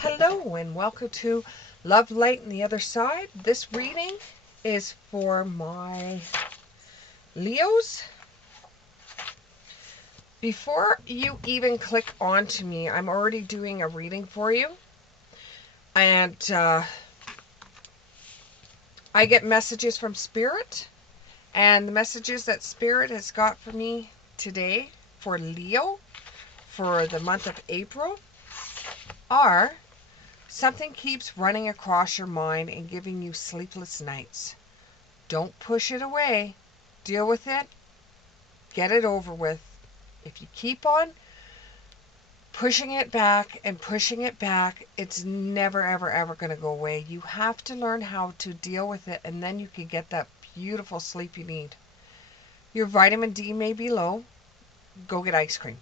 Hello and welcome to Love, Light, and the Other Side. This reading is for my Leos. Before you even click onto me, I'm already doing a reading for you. And I get messages from Spirit. And the messages that Spirit has got for me today for Leo for the month of April are: something keeps running across your mind and giving you sleepless nights. Don't push it away. Deal with it. Get it over with. If you keep on pushing it back and pushing it back, it's never, ever, ever going to go away. You have to learn how to deal with it, and then you can get that beautiful sleep you need. Your vitamin D may be low. Go get ice cream.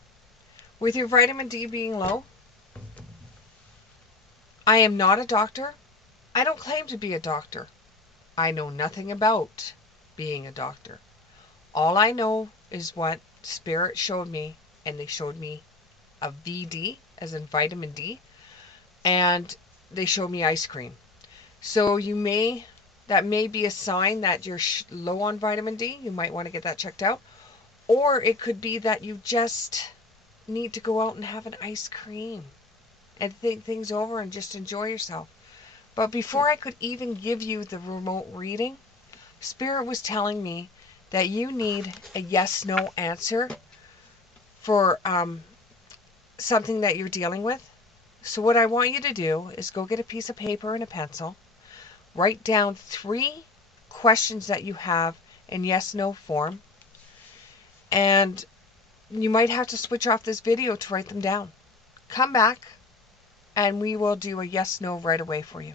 With your vitamin D being low, I am not a doctor. I don't claim to be a doctor. I know nothing about being a doctor. All I know is what Spirit showed me, and they showed me a VD, as in vitamin D, and they showed me ice cream. So that may be a sign that you're low on vitamin D. You might want to get that checked out. Or it could be that you just need to go out and have an ice cream and think things over and just enjoy yourself. But before I could even give you the remote reading, Spirit was telling me that you need a yes/no answer for something that you're dealing with. So what I want you to do is go get a piece of paper and a pencil, write down 3 questions that you have in yes/no form, and you might have to switch off this video to write them down. Come back and we will do a yes/no right away for you.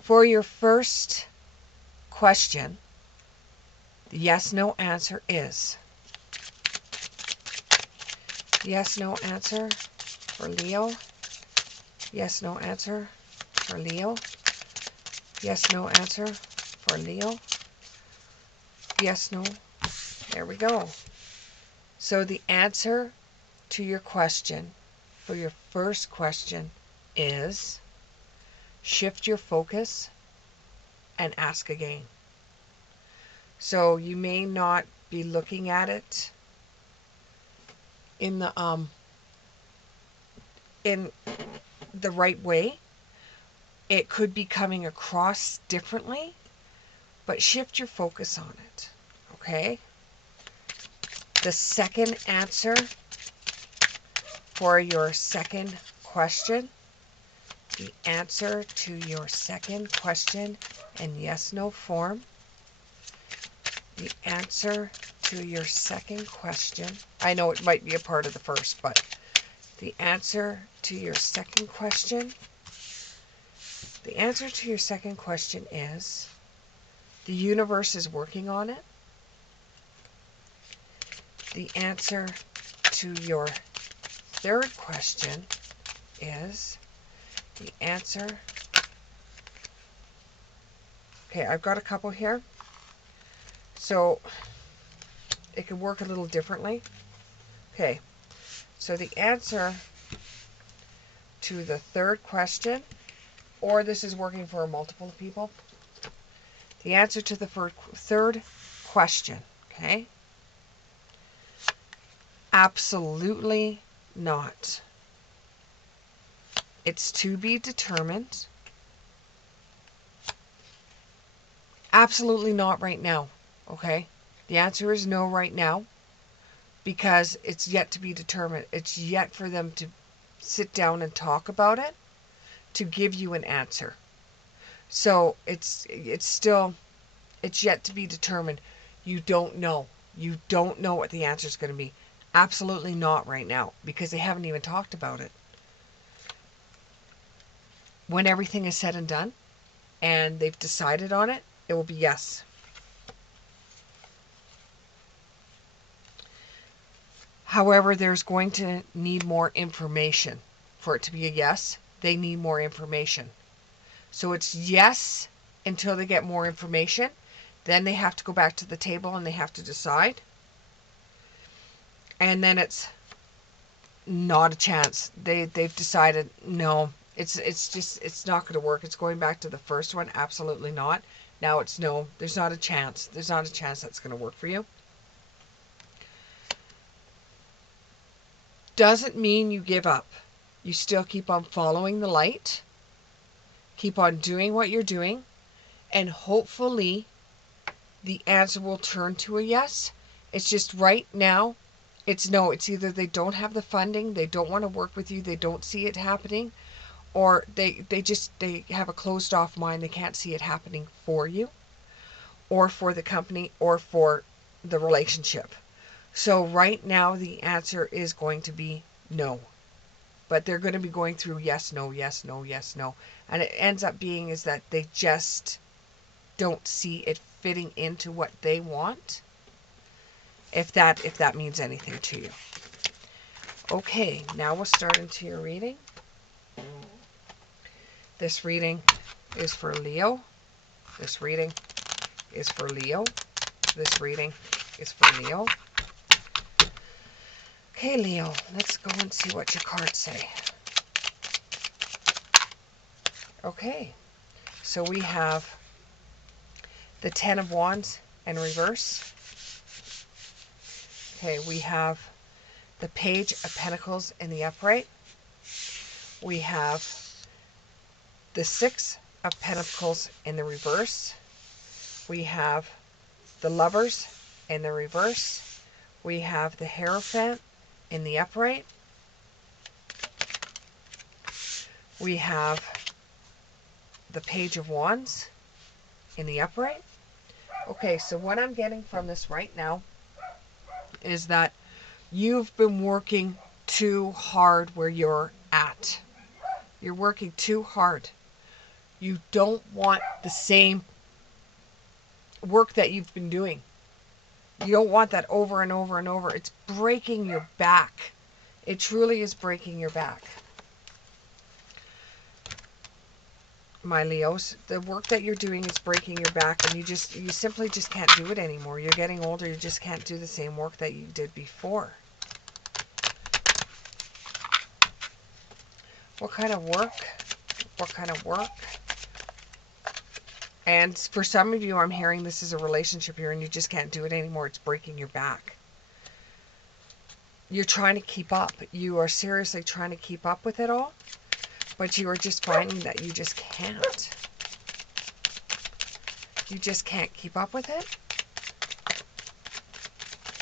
For your first question, the yes/no answer is yes/no answer for Leo. Yes/no answer for Leo. Yes/no answer for Leo. Yes/no. There we go. So the answer to your question, for your first question, is shift your focus and ask again. So you may not be looking at it in the right way. It could be coming across differently, but shift your focus on it. Okay? The second answer for your second question, the answer to your second question in yes/no form, the answer to your second question, I know it might be a part of the first, but the answer to your second question, the answer to your second question is the universe is working on it. The answer to your third question is the answer. Okay, I've got a couple here, so it could work a little differently. Okay, so the answer to the third question, or this is working for multiple people, the answer to the third question, okay? Absolutely not. It's to be determined. Absolutely not right now, okay? The answer is no right now because it's yet to be determined. It's yet for them to sit down and talk about it to give you an answer. So it's yet to be determined. You don't know. You don't know what the answer is going to be. Absolutely not right now because they haven't even talked about it. When everything is said and done and they've decided on it, it will be yes. However, there's going to need more information. For it to be a yes, they need more information. So it's yes until they get more information. Then they have to go back to the table and they have to decide. And then it's not a chance. They've decided, no, it's not going to work. It's going back to the first one. Absolutely not. Now it's no. There's not a chance. There's not a chance that's going to work for you. Doesn't mean you give up. You still keep on following the light. Keep on doing what you're doing, and hopefully the answer will turn to a yes. It's just right now, it's no. It's either they don't have the funding, they don't want to work with you, they don't see it happening, or they have a closed off mind. They can't see it happening for you, or for the company, or for the relationship. So right now the answer is going to be no. But they're going to be going through yes, no, yes, no, yes, no. And it ends up being is that they just don't see it fitting into what they want. If that means anything to you. Okay, now we'll start into your reading. This reading is for Leo. This reading is for Leo. This reading is for Leo. Okay, Leo, let's go and see what your cards say. Okay, so we have the Ten of Wands in reverse. Okay, we have the Page of Pentacles in the upright. We have the Six of Pentacles in the reverse. We have the Lovers in the reverse. We have the Hierophant in the upright. We have the Page of Wands in the upright. Okay, so what I'm getting from this right now is that you've been working too hard where you're at. You're working too hard. You don't want the same work that you've been doing. You don't want that over and over and over. It's breaking your back. It truly is breaking your back. My Leos, the work that you're doing is breaking your back, and you simply just can't do it anymore. You're getting older. You just can't do the same work that you did before. What kind of work? What kind of work? And for some of you, I'm hearing this is a relationship here and you just can't do it anymore. It's breaking your back. You're trying to keep up. You are seriously trying to keep up with it all, but you are just finding that you just can't. You just can't keep up with it.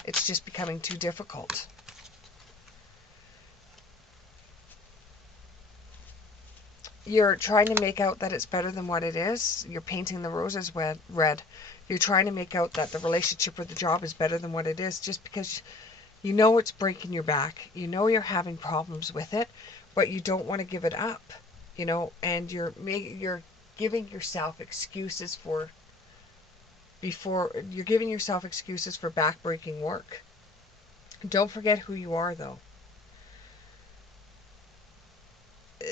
It's just becoming too difficult. You're trying to make out that it's better than what it is. You're painting the roses red. You're trying to make out that the relationship or the job is better than what it is just because you know it's breaking your back. You know you're having problems with it, but you don't want to give it up, you know, and you're giving yourself excuses for back-breaking work. Don't forget who you are, though.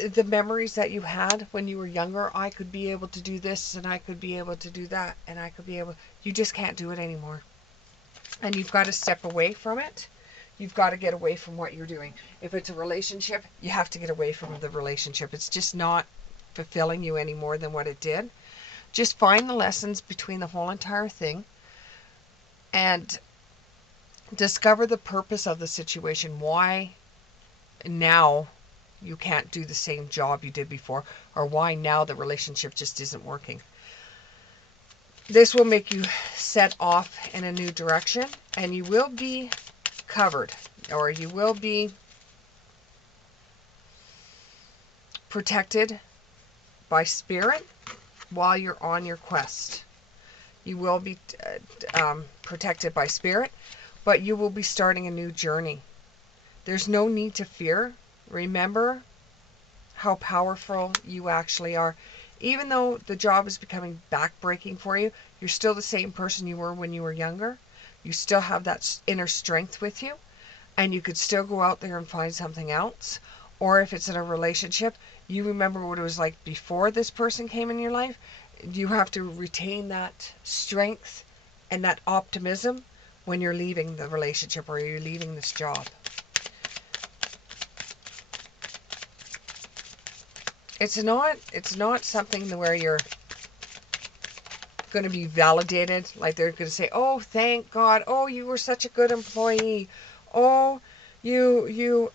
The memories that you had when you were younger, I could be able to do this and I could be able to do that and I could be able, you just can't do it anymore. And you've got to step away from it. You've got to get away from what you're doing. If it's a relationship, you have to get away from the relationship. It's just not fulfilling you any more than what it did. Just find the lessons between the whole entire thing and discover the purpose of the situation. Why now you can't do the same job you did before, or why now the relationship just isn't working. This will make you set off in a new direction, and you will be covered, or you will be protected by spirit while you're on your quest. You will be protected by spirit, but you will be starting a new journey. There's no need to fear. Remember how powerful you actually are. Even though the job is becoming backbreaking for you, you're still the same person you were when you were younger. You still have that inner strength with you, and you could still go out there and find something else. Or if it's in a relationship, you remember what it was like before this person came in your life. You have to retain that strength and that optimism when you're leaving the relationship or you're leaving this job. It's not something where you're going to be validated. Like they're going to say, "Oh, thank God. Oh, you were such a good employee. Oh, you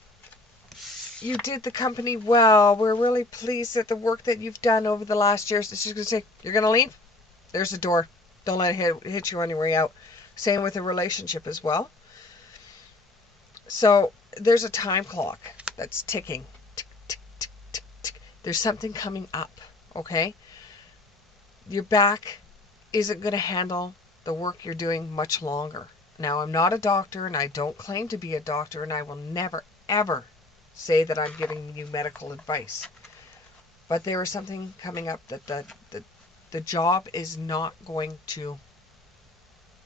you did the company well. We're really pleased at the work that you've done over the last years." It's just going to say, "You're going to leave? There's the door. Don't let it hit you on your way out." Same with a relationship as well. So there's a time clock that's ticking. Tick, tick, tick, tick, tick. There's something coming up, okay? Your back isn't going to handle the work you're doing much longer. Now, I'm not a doctor and I don't claim to be a doctor, and I will never, ever say that I'm giving you medical advice. But there is something coming up that the job is not going to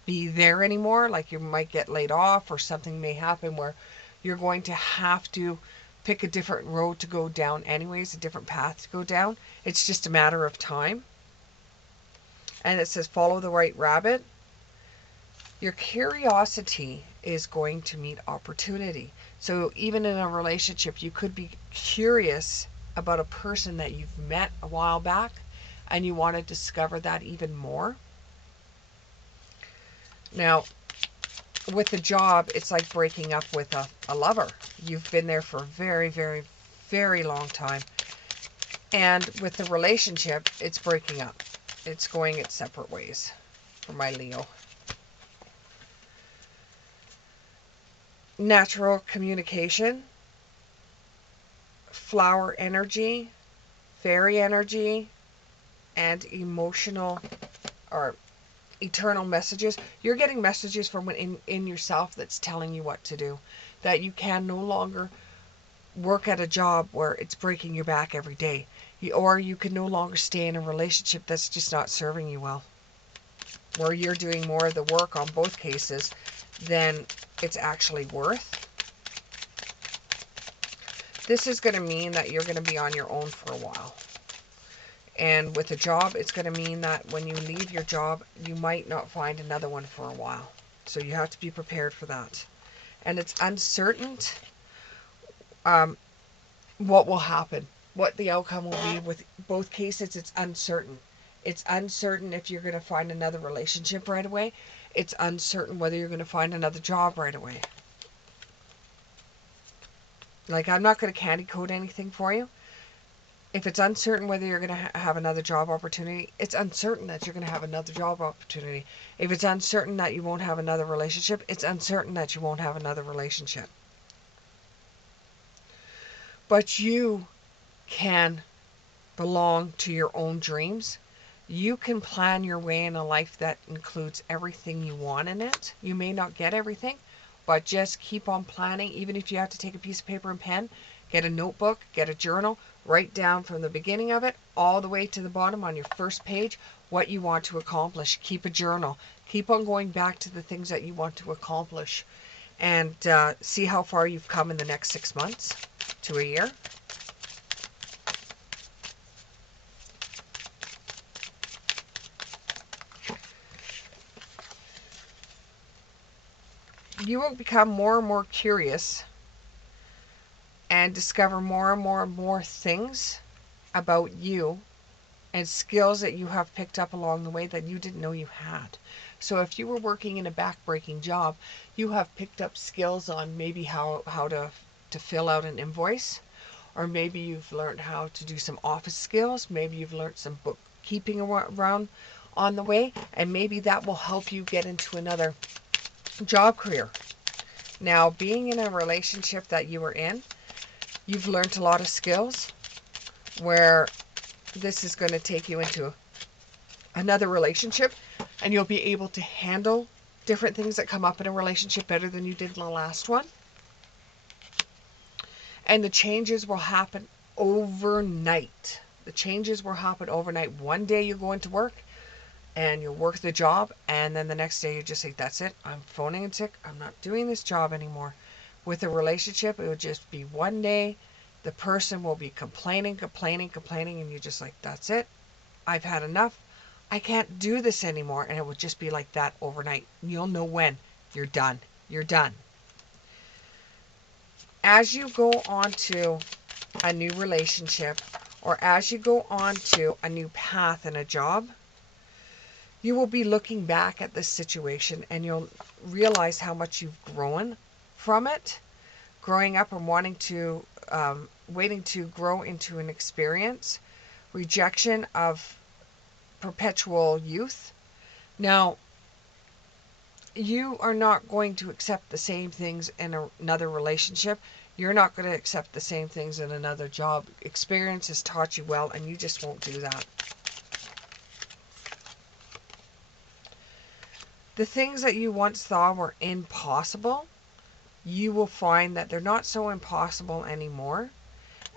be there anymore. Like you might get laid off or something may happen where you're going to have to pick a different road to go down anyways, a different path to go down. It's just a matter of time. And it says follow the right rabbit. Your curiosity is going to meet opportunity. So even in a relationship, you could be curious about a person that you've met a while back and you want to discover that even more. Now, with the job, it's like breaking up with a lover. You've been there for a very, very, very long time. And with the relationship, it's breaking up. It's going its separate ways for my Leo. Natural communication, flower energy, fairy energy, and emotional or eternal messages. You're getting messages from in yourself that's telling you what to do. That you can no longer work at a job where it's breaking your back every day. Or you can no longer stay in a relationship that's just not serving you well. Where you're doing more of the work on both cases than it's actually worth. This is going to mean that you're going to be on your own for a while. And with a job, it's going to mean that when you leave your job, you might not find another one for a while. So you have to be prepared for that. And it's uncertain what will happen, what the outcome will be. With both cases, it's uncertain. It's uncertain if you're going to find another relationship right away. It's uncertain whether you're going to find another job right away. Like, I'm not going to candy coat anything for you. If it's uncertain whether you're going to have another job opportunity, it's uncertain that you're going to have another job opportunity. If it's uncertain that you won't have another relationship, it's uncertain that you won't have another relationship. But you can belong to your own dreams. You can plan your way in a life that includes everything you want in it. You may not get everything, but just keep on planning. Even if you have to take a piece of paper and pen, get a notebook, get a journal, write down from the beginning of it all the way to the bottom on your first page what you want to accomplish. Keep a journal. Keep on going back to the things that you want to accomplish, and see how far you've come in the next 6 months to a year. You will become more and more curious and discover more and more things about you and skills that you have picked up along the way that you didn't know you had. So if you were working in a back-breaking job, you have picked up skills on maybe how to fill out an invoice, or maybe you've learned how to do some office skills, maybe you've learned some bookkeeping around on the way, and maybe that will help you get into another job career. Now, being in a relationship that you were in, you've learned a lot of skills where this is going to take you into another relationship, and you'll be able to handle different things that come up in a relationship better than you did in the last one. And the changes will happen overnight. The changes will happen overnight. One day you go into work and you'll work the job, and then the next day you just say, that's it, I'm phoning in sick, I'm not doing this job anymore. With a relationship, it would just be one day, the person will be complaining, and you're just like, that's it, I've had enough, I can't do this anymore. And it would just be like that overnight. You'll know when you're done. You're done. As you go on to a new relationship or as you go on to a new path in a job, you will be looking back at this situation and you'll realize how much you've grown from it, growing up and waiting to grow into an experience, rejection of perpetual youth. Now, you are not going to accept the same things in another relationship. You're not going to accept the same things in another job. Experience has taught you well, and you just won't do that. The things that you once thought were impossible, you will find that they're not so impossible anymore.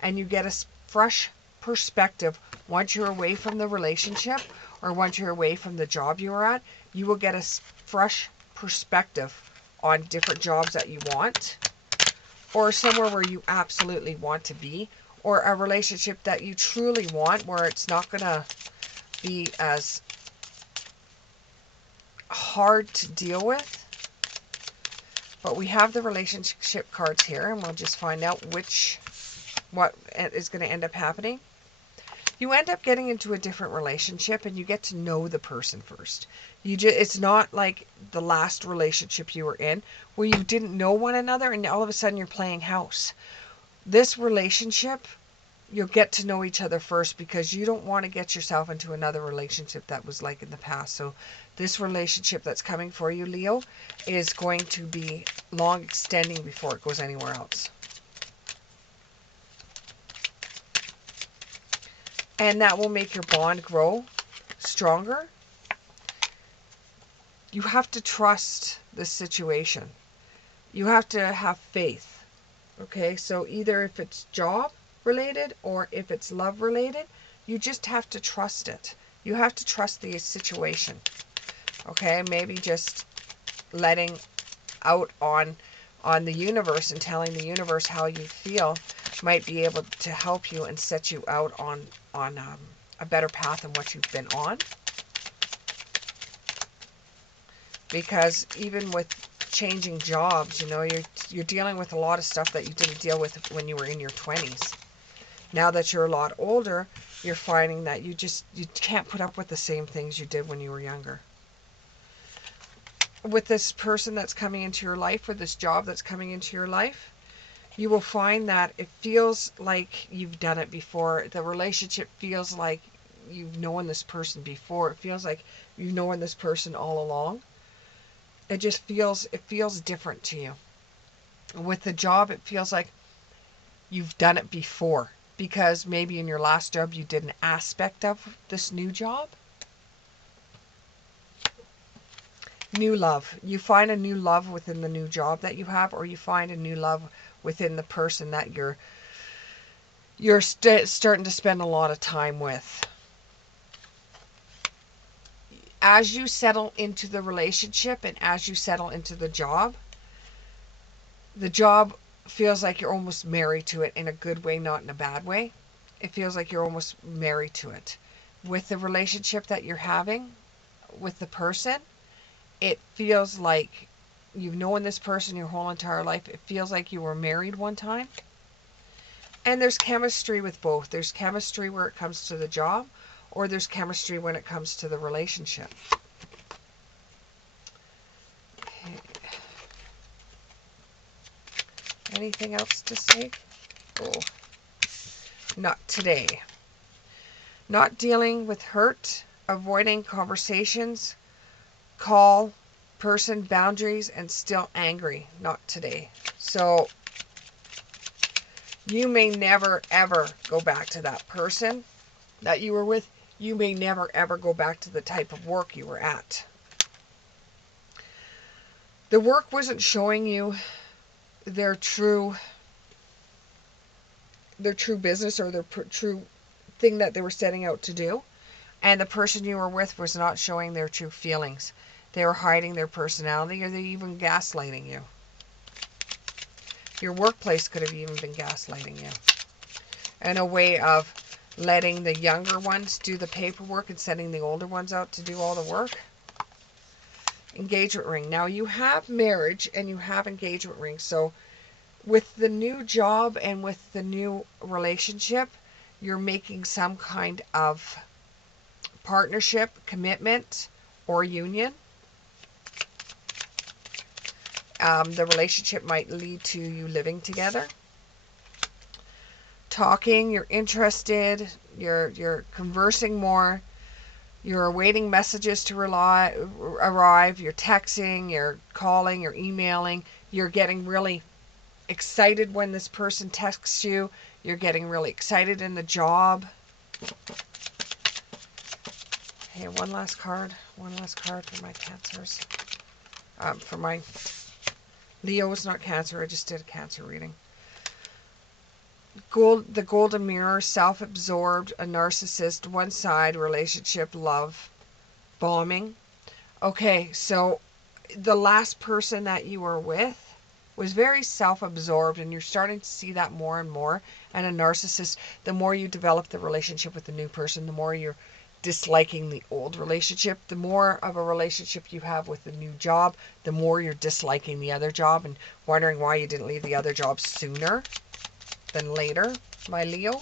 And you get a fresh perspective once you're away from the relationship or once you're away from the job you were at. You will get a fresh perspective on different jobs that you want, or somewhere where you absolutely want to be, or a relationship that you truly want where it's not going to be as hard to deal with. But we have the relationship cards here, and we'll just find out what is going to end up happening. You end up getting into a different relationship and you get to know the person first. It's not like the last relationship you were in where you didn't know one another and all of a sudden you're playing house. This relationship, you'll get to know each other first because you don't want to get yourself into another relationship that was like in the past. So this relationship that's coming for you, Leo, is going to be long extending before it goes anywhere else. And that will make your bond grow stronger. You have to trust this situation. You have to have faith. Okay, so either if it's job related or if it's love related, you just have to trust it. You have to trust the situation. Okay, maybe just letting out on the universe and telling the universe how you feel might be able to help you and set you out on a better path than what you've been on. Because even with changing jobs, you're dealing with a lot of stuff that you didn't deal with when you were in your 20s. Now that you're a lot older, you're finding that you can't put up with the same things you did when you were younger. With this person that's coming into your life, or this job that's coming into your life, you will find that it feels like you've done it before. The relationship feels like you've known this person before. It feels like you've known this person all along. It feels different to you. With the job, it feels like you've done it before, because maybe in your last job you did an aspect of this new job. New love. You find a new love within the new job that you have, or you find a new love within the person that you're starting to spend a lot of time with. As you settle into the relationship and as you settle into the job feels like you're almost married to it in a good way, not in a bad way. It feels like you're almost married to it. With the relationship that you're having with the person, it feels like you've known this person your whole entire life. It feels like you were married one time. And there's chemistry with both. There's chemistry where it comes to the job, or there's chemistry when it comes to the relationship. Okay. Anything else to say? Oh, not today. Not dealing with hurt, avoiding conversations, call, person, boundaries, and still angry. Not today. So you may never ever go back to that person that you were with. You may never ever go back to the type of work you were at. The work wasn't showing you their true business or their true thing that they were setting out to do. And the person you were with was not showing their true feelings. They were hiding their personality, or they even gaslighting you. Your workplace could have even been gaslighting you. And a way of letting the younger ones do the paperwork and sending the older ones out to do all the work. Engagement ring. Now you have marriage and you have engagement rings. So with the new job and with the new relationship, you're making some kind of partnership, commitment, or union. The relationship might lead to you living together. Talking, you're interested, you're conversing more, you're awaiting messages to arrive, you're texting, you're calling, you're emailing, you're getting really excited when this person texts you, you're getting really excited in the job. Okay, one last card for my Cancers. For my Leo is not Cancer, I just did a Cancer reading. The Golden Mirror, self-absorbed, a narcissist, one-side relationship, love, bombing. Okay, so the last person that you were with was very self-absorbed, and you're starting to see that more and more. And a narcissist, the more you develop the relationship with the new person, the more you're disliking the old relationship. The more of a relationship you have with the new job, the more you're disliking the other job and wondering why you didn't leave the other job sooner than later, my Leo.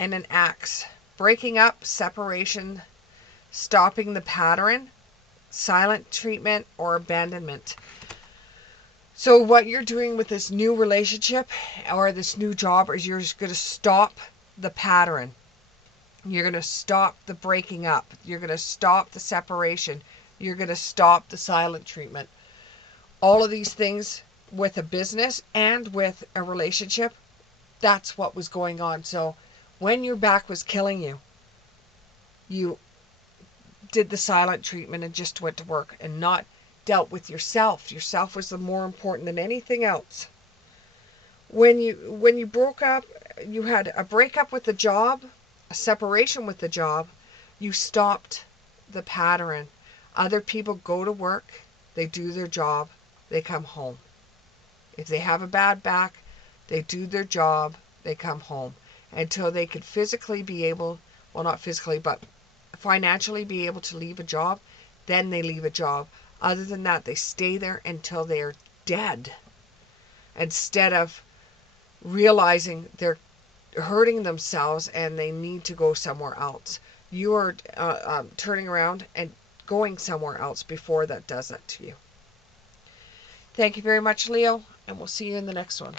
And an Axe. Breaking up, separation, stopping the pattern, silent treatment, or abandonment. So what you're doing with this new relationship or this new job is you're just going to stop the pattern. You're going to stop the breaking up. You're going to stop the separation. You're going to stop the silent treatment. All of these things with a business and with a relationship, that's what was going on. So when your back was killing you, you did the silent treatment and just went to work and not dealt with yourself. Yourself was the more important than anything else. When you broke up, you had a breakup with the job, a separation with the job, you stopped the pattern. Other people go to work, they do their job, they come home. If they have a bad back, they do their job, they come home. Until they could physically be able, well, not physically, but financially be able to leave a job, then they leave a job. Other than that, they stay there until they are dead. Instead of realizing they're hurting themselves and they need to go somewhere else. You are turning around and going somewhere else before that does that to you. Thank you very much, Leo, and we'll see you in the next one.